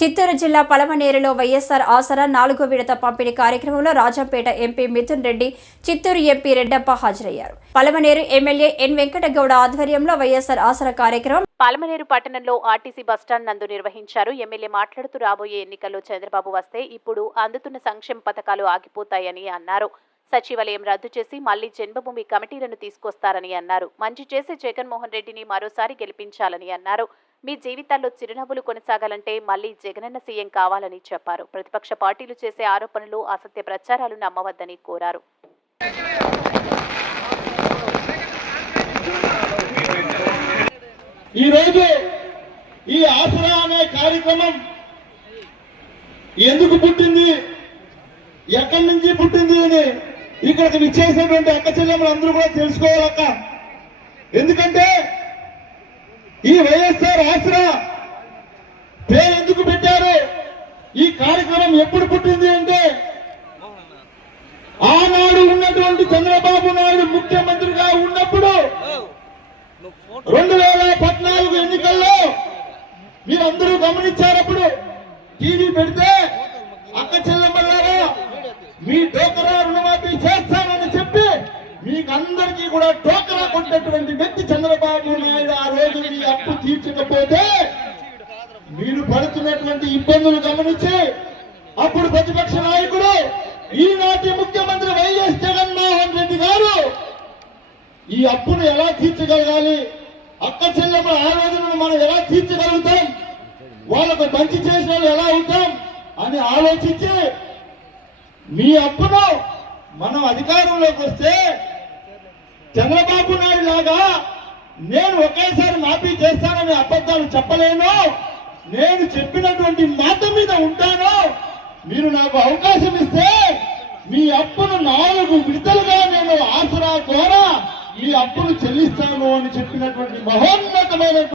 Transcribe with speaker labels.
Speaker 1: చిత్తూరు జిల్లా పలమనేరులో వైఎస్ఆర్ ఆసరా నాలుగో విడత పంపిణీ కార్యక్రమంలో రాజంపేట ఎంపీ మిథున్ రెడ్డి చిత్తూరు ఎంపీ రెడ్డప్ప హాజరయ్యారు. పలమనేరు ఎమ్మెల్యే ఎన్ వెంకటగౌడ ఆధ్వర్యంలో వైఎస్ఆర్ ఆసరా కార్యక్రమం
Speaker 2: పాలమనేరు పట్టణంలో ఆర్టీసీ బస్టాండ్ నందు నిర్వహించారు. ఎమ్మెల్యే మాట్లాడుతూ రాబోయే ఎన్నికల్లో చంద్రబాబు వస్తే ఇప్పుడు అందుతున్న సంక్షేమ పథకాలు ఆగిపోతాయని అన్నారు. సచివాలయం రద్దు చేసి మళ్ళీ జన్మభూమి కమిటీలను తీసుకొస్తారని అన్నారు. మంచి చేసే జగన్మోహన్ రెడ్డిని మరోసారి గెలిపించాలని అన్నారు. మీ జీవితాల్లో చిరునవ్వులు కొనసాగాలంటే మళ్ళీ జగనన్న సీఎం కావాలని చెప్పారు. ప్రతిపక్ష పార్టీలు చేసే ఆరోపణలు అసత్య ప్రచారాలు నమ్మవద్దని కోరారు.
Speaker 3: ఈరోజు ఈ ఆసరా అనే కార్యక్రమం ఎందుకు పుట్టింది? ఎక్కడి నుంచి పుట్టింది అని ఇక్కడికి విచ్చేసినటువంటి అక్క చెల్లెములు అందరూ కూడా తెలుసుకోవాలక్క. ఎందుకంటే ఈ వైఎస్ఆర్ ఆసరా పేరు ఎందుకు పెట్టారు? ఈ కార్యక్రమం ఎప్పుడు పుట్టింది అంటే ఆనాడు ఉన్నటువంటి చంద్రబాబు నాయుడు ముఖ్యమంత్రిగా ఉన్నప్పుడు రెండు వేల పద్నాలుగు ఎన్నికల్లో మీరందరూ గమనించారప్పుడు టీవీ పెడితే చేస్తానని చెప్పి మీకు అందరికీ కూడా టోకరా కొట్టినటువంటి వ్యక్తి చంద్రబాబు నాయుడు ఆ రోజు మీ అప్పు తీర్చకపోతే మీరు పడుతున్నటువంటి ఇబ్బందులు గమనించి అప్పుడు ప్రతిపక్ష నాయకుడు ఈనాటి ముఖ్యమంత్రి వైఎస్ జగన్మోహన్ రెడ్డి గారు ఈ అప్పును ఎలా తీర్చగలగాలి? అక్క చెల్లెమ్మ ఆవేదనను మనం ఎలా తీర్చగలుగుతాం? వాళ్ళకు మంచి చేసిన వాళ్ళు ఎలా ఉంటాం? అని ఆలోచించి మీ అప్పును మనం అధికారంలోకి వస్తే చంద్రబాబు నాయుడు లాగా నేను ఒకేసారి మాఫీ చేస్తానని అబద్ధాలు చెప్పలేను. నేను చెప్పినటువంటి మాట మీద ఉంటాను. మీరు నాకు అవకాశం ఇస్తే మీ అప్పును నాలుగు విడతలుగా నేను ఆసరా ద్వారా మీ అప్పును చెల్లిస్తాను అని చెప్పినటువంటి మహోన్నతమైన